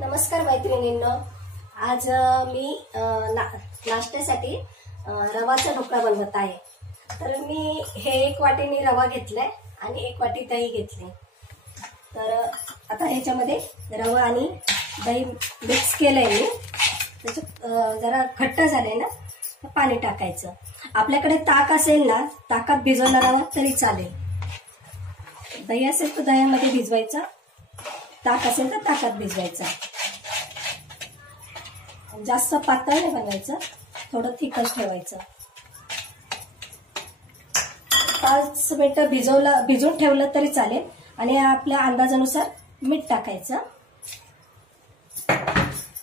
नमस्कार मैत्रिणींनो, आज मी नाश्त्यासाठी रवाचा ढोकळा बनवत आहे। तर मी हे 1 वाटीने रवा घेतलाय आणि 1 वाटी दही घेतले। तर आता ह्याच्यामध्ये रवा आणि दही मिक्स केलंय मी। त्याच्यात जरा घट्ट झालंय ना, पाणी टाकायचं। आपल्याकडे ताक असेल ना, ताकात भिजवला रवा तरी चालेल। दही असेल तर दह्यामध्ये भिजवायचं, ताक असेल तर ताकात भिजवायचं। जास्त पातळ नाही बनवायचं, थोडं थिकच ठेवायचं। 5 मिनिटं भिजवून ठेवलं तरी चालेल। आणि आपल्या अंदाजानुसार मीठ टाकायचं,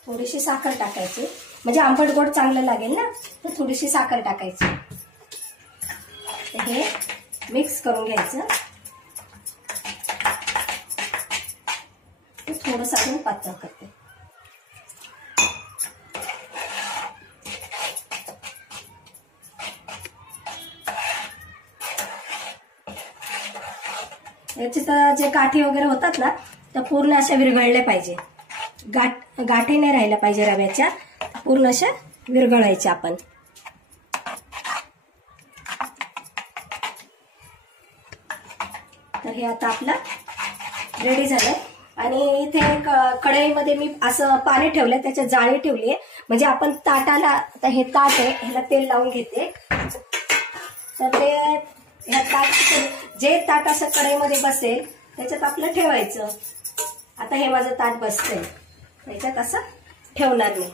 थोडीशी साखर टाकायची, म्हणजे आंबट गोड चांगलं लागेल ना, तर थोडीशी साखर टाकायची। हे मिक्स करून घ्यायचं। थोडंसं अजून पातळ करते। याचे तर जे गाठी वगैरे होतात ना, त्या पूर्ण अशा विरघळल्या पाहिजे। गाठी नाही राहिल्या पाहिजे रव्याच्या, पूर्ण अशा विरघळायच्या आपण। तर हे आता आपलं रेडी झालंय। आणि इथे कढईमध्ये मी असं पाणी ठेवलंय, त्याच्यात जाळी ठेवली आहे, म्हणजे आपण ताटाला, आता हे ताट आहे, ह्याला तेल लावून घेते। तर ते ह्या जे ताट असं कढईमध्ये बसेल त्याच्यात आपलं ठेवायचं। आता हे माझं ताट बसतंय, त्याच्यात असं ठेवणार मी।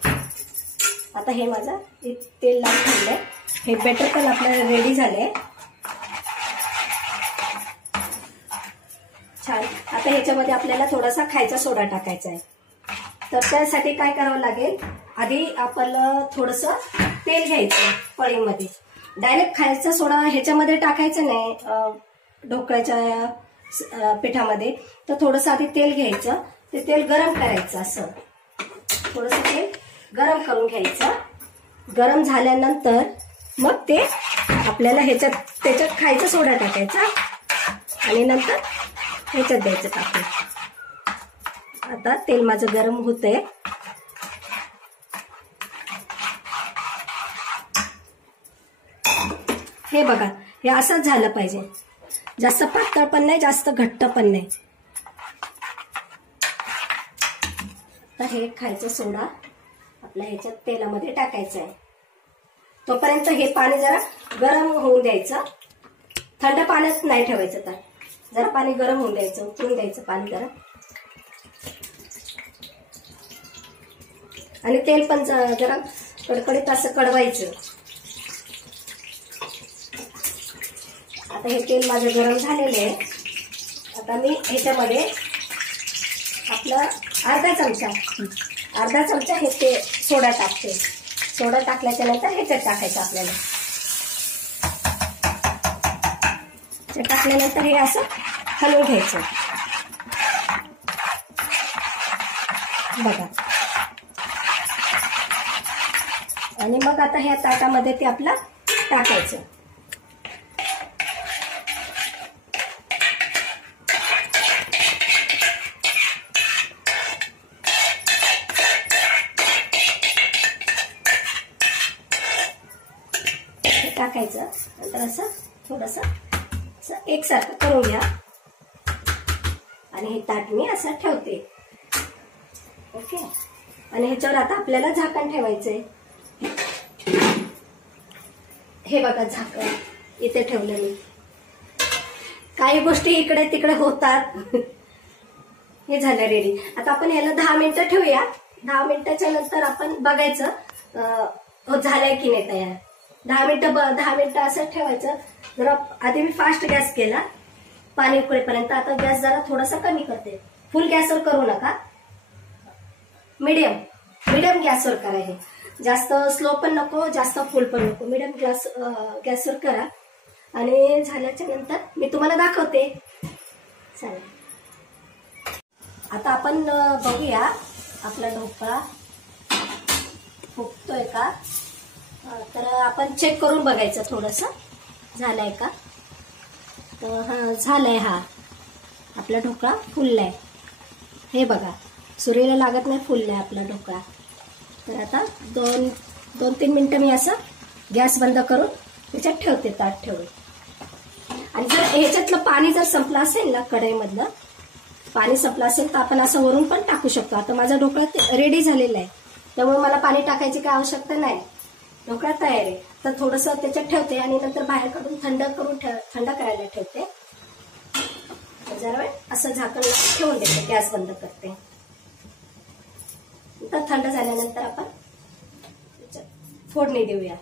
आता हे माझं तेल लावून ठेवलंय, हे बॅटर पण आपलं रेडी झालंय छान। आता ह्याच्यामध्ये आपल्याला थोडासा खायचा सोडा टाकायचा आहे। तर त्यासाठी काय करावं लागेल, आधी आपल्याला थोडंसं तेल घ्यायचं पळीमध्ये। डायरेक्ट खायचा सोडा ह्याच्यामध्ये टाकायचं नाही ढोकळ्याच्या पिठामध्ये। तर थोडंसं आधी तेल घ्यायचं, ते तेल गरम करायचं, असं थोडंसं तेल गरम करून घ्यायचं। गरम झाल्यानंतर मग ते आपल्याला त्याच्यात खायचा सोडा टाकायचा आणि नंतर ह्याच्यात द्यायचं टाकून। आता तेल माझं गरम होतंय। हे बघा, हे असंच झालं पाहिजे, जास्त पातळ पण नाही, जास्त घट्ट पण नाही। तर हे खायचा सोडा आपल्या ह्याच्यात तेलामध्ये टाकायचा आहे। तोपर्यंत हे पाणी जरा गरम होऊन द्यायचं, थंड पाण्यात नाही ठेवायचं। तर जरा पाणी गरम होऊन द्यायचं, उकळून द्यायचं पाणी जरा। आणि तेल पण जरा कडकडीत असं कडवायचं। आता हे तेल माझं गरम झालेलं आहे। आता मी ह्याच्यामध्ये आपलं अर्धा चमचा हे ते सोडा टाकते। सोडा टाकल्याच्या नंतर ह्याच्यात टाकायचं आपल्याला। ते टाकल्यानंतर हे असं हलवून घ्यायचं बघा। आणि मग आता ह्या ताटामध्ये ते आपलं टाकायचं। टाकायचं, नंतर असं थोडंसं एकसारखं करून घ्या। आणि हे ताट मी असं ठेवते, ओके। आणि ह्याच्यावर आता आपल्याला झाकण ठेवायचंय। हे बघा, झाकण इथे ठेवलं मी। काही गोष्टी इकडे तिकडे होतात। हे झालं रेडी। आता आपण याला 10 मिनिटं ठेवूया। 10 मिनिटाच्या नंतर आपण बघायचं झालंय की नाही तयार। 10 मिनिटं असं ठेवायचं। जरा आधी मी फास्ट गॅस केला पाणी उकळेपर्यंत, आता गॅस जरा थोडासा कमी करते। फुल गॅसवर करू नका, मीडियम गॅसवर करा। हे जास्त स्लो पण नको, जास्त फुल पण नको, मीडियम गॅसवर करा। आणि झाल्याच्या नंतर मी तुम्हाला दाखवते। चालेल, आता आपण बघूया आपला ढोकळा फुगतोय का। तर आपण चेक करून बघायचं थोडंसं झालंय का। तर हा झालाय, हा आपला ढोकळा फुललाय। हे बघा, सुरीला लागत नाही, फुललाय आपला ढोकळा. तर आता 2-3 मिनिटं मी असं गॅस बंद करून त्याच्यात ठेवते, ताट ठेवून. आणि जर ह्याच्यातलं पाणी जर संपलं असेल ना, कढईमधलं पाणी संपलं असेल तर आपण असं वरून पण टाकू शकतो. आता माझा ढोकळा रेडी झालेला आहे, त्यामुळे मला पाणी टाकायची काय आवश्यकता नाही. ढोकळा तयार आहे. तर थोडंसं त्याच्यात ठेवते आणि नंतर बाहेर काढून थंड करायला ठेवते. जरा वेळ असं झाकण ठेवून देते, गॅस बंद करते. तर थंड झाल्यानंतर आपण फोडणी देऊया.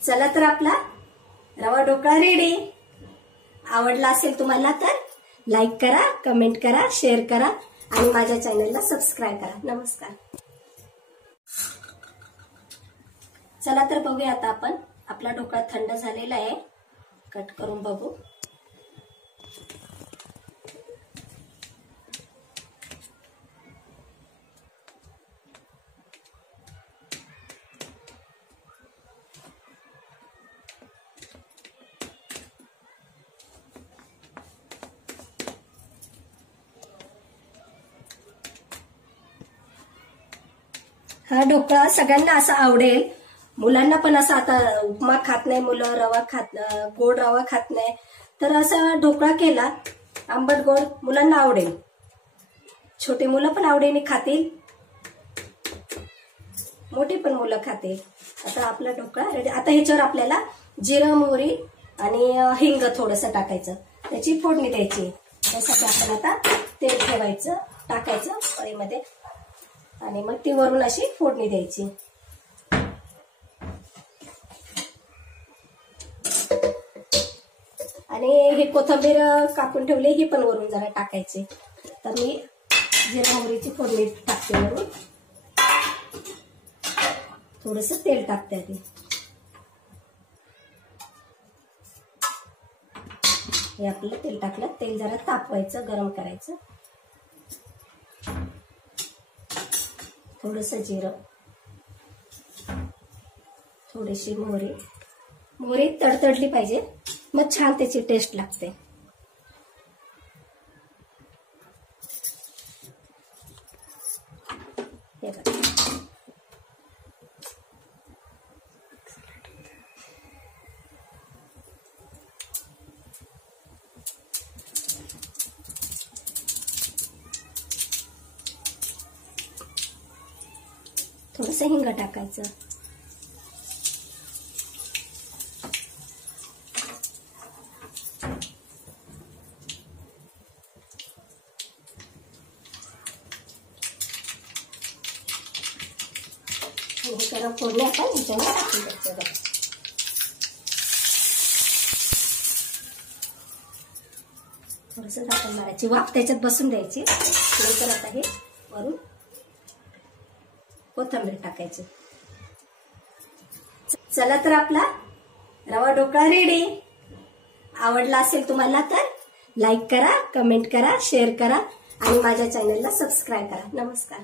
चला तर आपला रवा ढोकळा रेडी. आवडला असेल तुम्हाला तर लाईक करा, कमेंट करा, शेअर करा आणि माझ्या चॅनलला सबस्क्राईब करा. नमस्कार. चला तर बघूया आता आपण. आपला ढोकळा थंड झालेला आहे, कट करून बघू. हा ढोकळा सगळ्यांना असा आवडेल. मुलांना पण असं, आता उपमा खात नाही मुलं, गोड रवा खात नाही, तर असा ढोकळा केला आंबट गोड, मुलांना आवडेल. छोटे मुलं पण आवडीने खातील, मोठी पण मुलं खातील. आता आपला ढोकळा रेडी. आता ह्याच्यावर आपल्याला जिरं, मोहरी आणि हिंग थोडंसं टाकायचं, त्याची फोडणी द्यायची. त्यासाठी आपण आता तेल ठेवायचं, टाकायचं कढईमध्ये आणि मग ती वरून अशी फोडणी द्यायची. आणि हे कोथिंबीर कापून ठेवली, ही पण वरून जरा टाकायची. तर मी जिरा मोहरीची फोडणी टाकते वरून. थोडंसं तेल टाकते आधी. हे आपलं तेल टाकलं, तेल जरा तापवायचं, गरम करायचं. थोडंसं जिरं, थोडीशी मोहरी तडतडली पाहिजे, मग छान त्याची टेस्ट लागते. हे बघा. थोडंसं हिंग टाकायचं. गरम फोडणी आपण ह्याच्यावर टाकून द्यायचं. बघा थोडंसं झाकण मारायची, वाफ त्याच्यात बसून द्यायची. नंतर आता हे वरून कोथिंबीर टाकायची. चला तर आपला रवा ढोकळा रेडी. आवडला असेल तुम्हाला तर लाईक करा, कमेंट करा, शेअर करा आणि माझ्या चॅनलला सबस्क्राईब करा. नमस्कार.